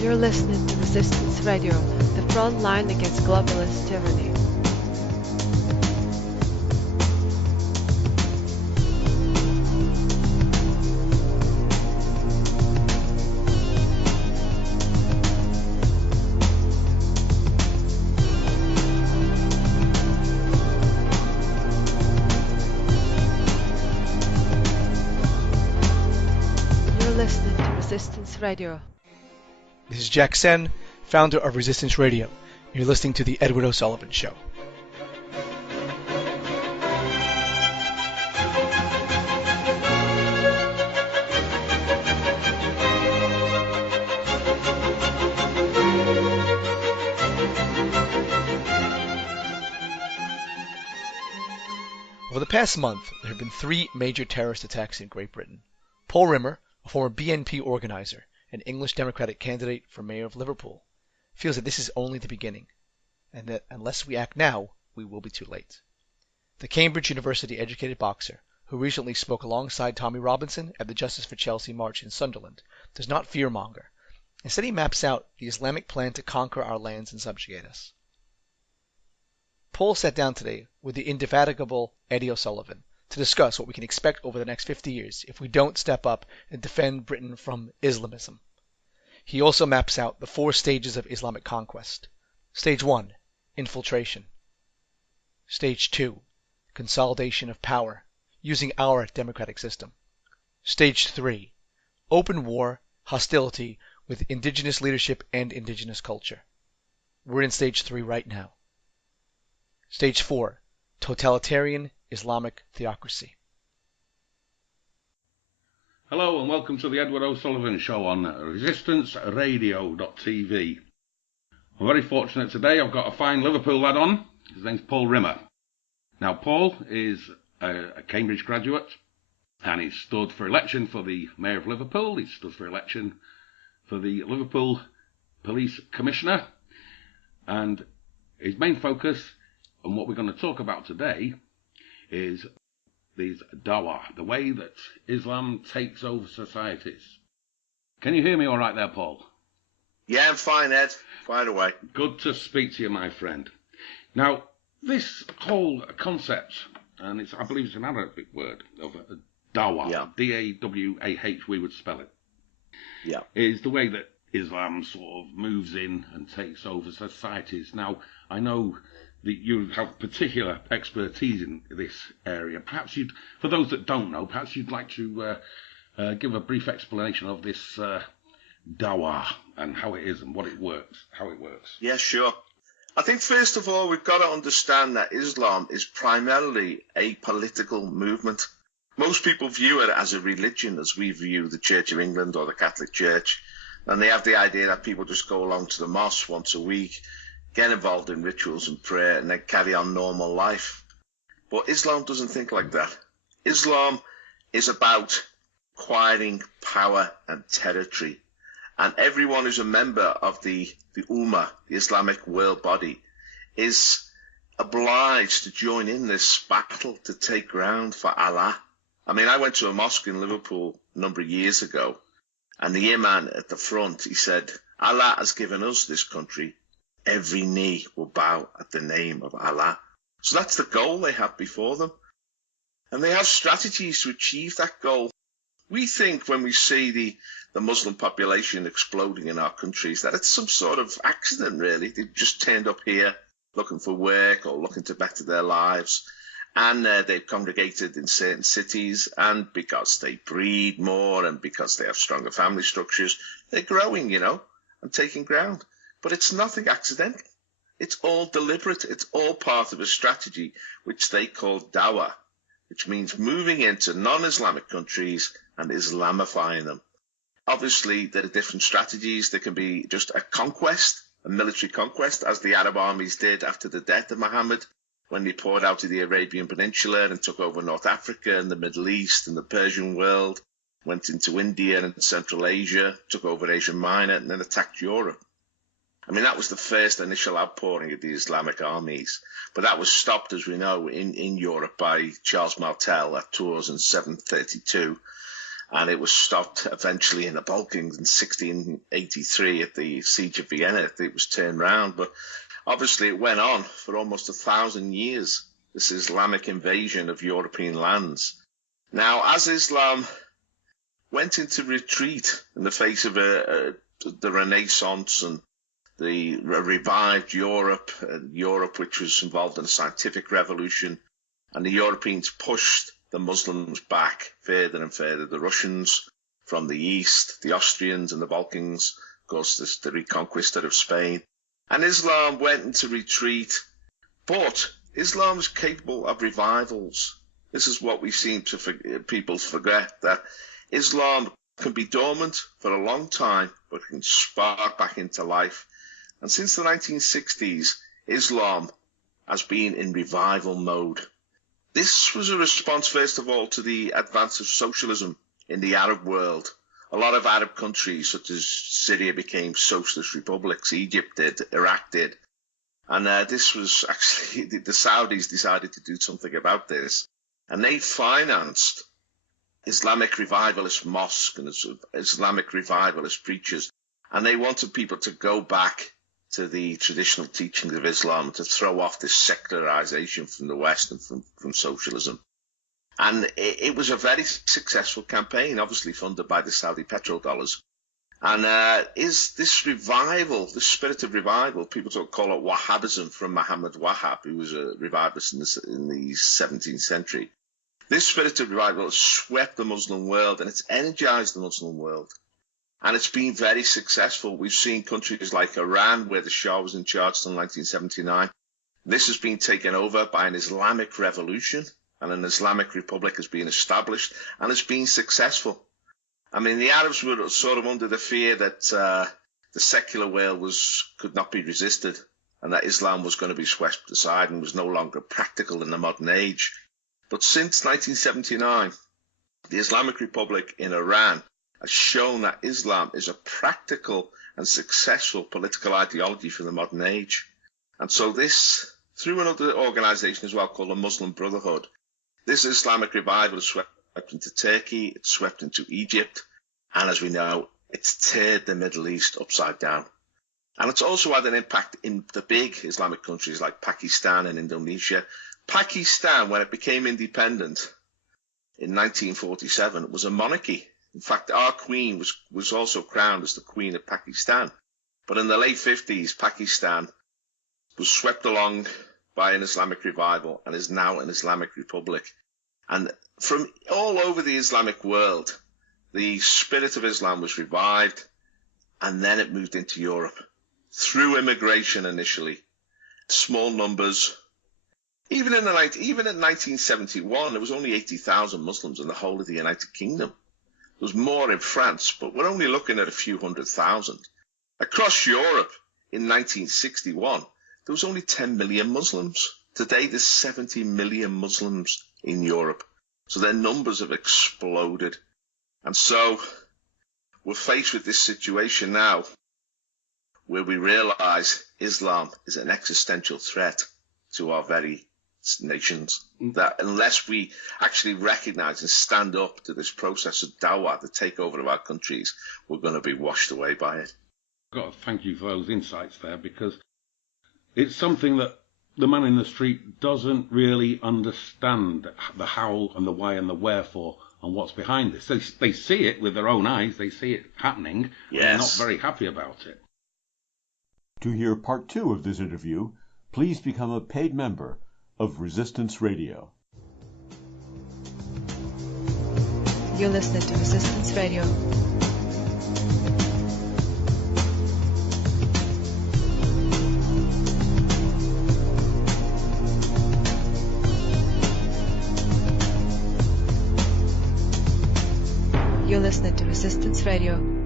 You're listening to Resistance Radio, the front line against globalist tyranny. You're listening to Resistance Radio. This is Jack Sen, founder of Resistance Radio. You're listening to The Eddy O'Sullivan Show. Over the past month, there have been 3 major terrorist attacks in Great Britain. Paul Rimmer, a former BNP organiser, an English Democratic candidate for Mayor of Liverpool, feels that this is only the beginning, and that unless we act now, we will be too late. The Cambridge University-educated boxer, who recently spoke alongside Tommy Robinson at the Justice for Chelsea march in Sunderland, does not fearmonger. Instead, he maps out the Islamic plan to conquer our lands and subjugate us. Paul sat down today with the indefatigable Eddy O'Sullivan to discuss what we can expect over the next 50 years if we don't step up and defend Britain from Islamism. He also maps out the 4 stages of Islamic conquest. Stage 1, infiltration. Stage 2, consolidation of power, using our democratic system. Stage 3, open war, hostility with indigenous leadership and indigenous culture. We're in stage 3 right now. Stage 4, totalitarian Islamic theocracy. Hello and welcome to the Eddy O'Sullivan Show on resistanceradio.tv. I'm very fortunate today. I've got a fine Liverpool lad on. His name's Paul Rimmer. Now, Paul is a Cambridge graduate and he's stood for election for the Mayor of Liverpool. He's stood for election for the Liverpool Police Commissioner. And his main focus and what we're going to talk about today is these dawah, the way that Islam takes over societies. Can you hear me all right there, Paul? Yeah, I'm fine, Ed. Fire away. Good to speak to you, my friend. Now, this whole concept, and I believe it's an Arabic word, of dawah, Yeah. D-A-W-A-H, we would spell it, Yeah. is the way that Islam sort of moves in and takes over societies. Now, I know that you have particular expertise in this area. Perhaps for those that don't know, perhaps you'd like to give a brief explanation of this dawah and how it is and what it works, how it works. Yeah, sure. I think first of all, we've got to understand that Islam is primarily a political movement. Most people view it as a religion, as we view the Church of England or the Catholic Church. And they have the idea that people just go along to the mosque once a week, get involved in rituals and prayer, and then carry on normal life. But Islam doesn't think like that. Islam is about acquiring power and territory. And everyone who's a member of the Ummah, the Islamic world body, is obliged to join in this battle to take ground for Allah. I mean, I went to a mosque in Liverpool a number of years ago, and the imam at the front, he said, Allah has given us this country. Every knee will bow at the name of Allah. So that's the goal they have before them. And they have strategies to achieve that goal. We think when we see the Muslim population exploding in our countries that it's some sort of accident, really. They've just turned up here looking for work or looking to better their lives. And they've congregated in certain cities. And because they breed more and because they have stronger family structures, they're growing, and taking ground. But it's nothing accidental. It's all deliberate. It's all part of a strategy which they call dawah, which means moving into non-Islamic countries and Islamifying them. Obviously, there are different strategies. There can be just a conquest, a military conquest, as the Arab armies did after the death of Muhammad, when they poured out of the Arabian Peninsula and took over North Africa and the Middle East and the Persian world, went into India and Central Asia, took over Asia Minor, and then attacked Europe. I mean, that was the first initial outpouring of the Islamic armies. But that was stopped, as we know, in Europe by Charles Martel at Tours in 732. and it was stopped eventually in the Balkans in 1683 at the Siege of Vienna. It was turned round, but obviously it went on for almost 1,000 years, this Islamic invasion of European lands. Now, as Islam went into retreat in the face of the Renaissance and the revived Europe, which was involved in a scientific revolution, and the Europeans pushed the Muslims back further and further. The Russians from the east, the Austrians in the Balkans, of course, the reconquista of Spain. And Islam went into retreat, but Islam is capable of revivals. This is what we seem to people forget, that Islam can be dormant for a long time, but can spark back into life. And since the 1960s, Islam has been in revival mode. This was a response, first of all, to the advance of socialism in the Arab world. A lot of Arab countries, such as Syria, became socialist republics. Egypt did, Iraq did. And this was actually, the Saudis decided to do something about this. And they financed Islamic revivalist mosques and Islamic revivalist preachers. And they wanted people to go back to the traditional teachings of Islam, to throw off this secularization from the West and from socialism. And it was a very successful campaign, obviously funded by the Saudi petrodollars. And is this revival, this spirit of revival, people call it Wahhabism from Muhammad Wahhab, who was a revivalist in the 17th century. This spirit of revival has swept the Muslim world, and it's energized the Muslim world. And it's been very successful. We've seen countries like Iran, where the Shah was in charge until 1979. This has been taken over by an Islamic revolution, and an Islamic republic has been established, and it's been successful. I mean, the Arabs were sort of under the fear that the secular world could not be resisted, and that Islam was going to be swept aside and was no longer practical in the modern age. But since 1979, the Islamic Republic in Iran has shown that Islam is a practical and successful political ideology for the modern age. And so this, through another organization as well called the Muslim Brotherhood, this Islamic revival has swept into Turkey, it's swept into Egypt, and as we know, it's turned the Middle East upside down. And it's also had an impact in the big Islamic countries like Pakistan and Indonesia. Pakistan, when it became independent in 1947, was a monarchy. In fact, our queen was also crowned as the Queen of Pakistan. But in the late 50s, Pakistan was swept along by an Islamic revival and is now an Islamic republic. And from all over the Islamic world, the spirit of Islam was revived, and then it moved into Europe through immigration initially, small numbers. Even in 1971, there was only 80,000 Muslims in the whole of the United Kingdom. There was more in France, but we're only looking at a few 100,000. Across Europe in 1961, there was only 10 million Muslims. Today, there's 70 million Muslims in Europe. So their numbers have exploded. And so we're faced with this situation now where we realize Islam is an existential threat to our very nations, that unless we actually recognize and stand up to this process of dawah, the takeover of our countries, we're going to be washed away by it. I've got to thank you for those insights there, because it's something that the man in the street doesn't really understand, the how and the why and the wherefore and what's behind this. They see it with their own eyes, they see it happening, yes. They're not very happy about it. To hear part 2 of this interview, please become a paid member of Resistance Radio. You're listening to Resistance Radio. You're listening to Resistance Radio.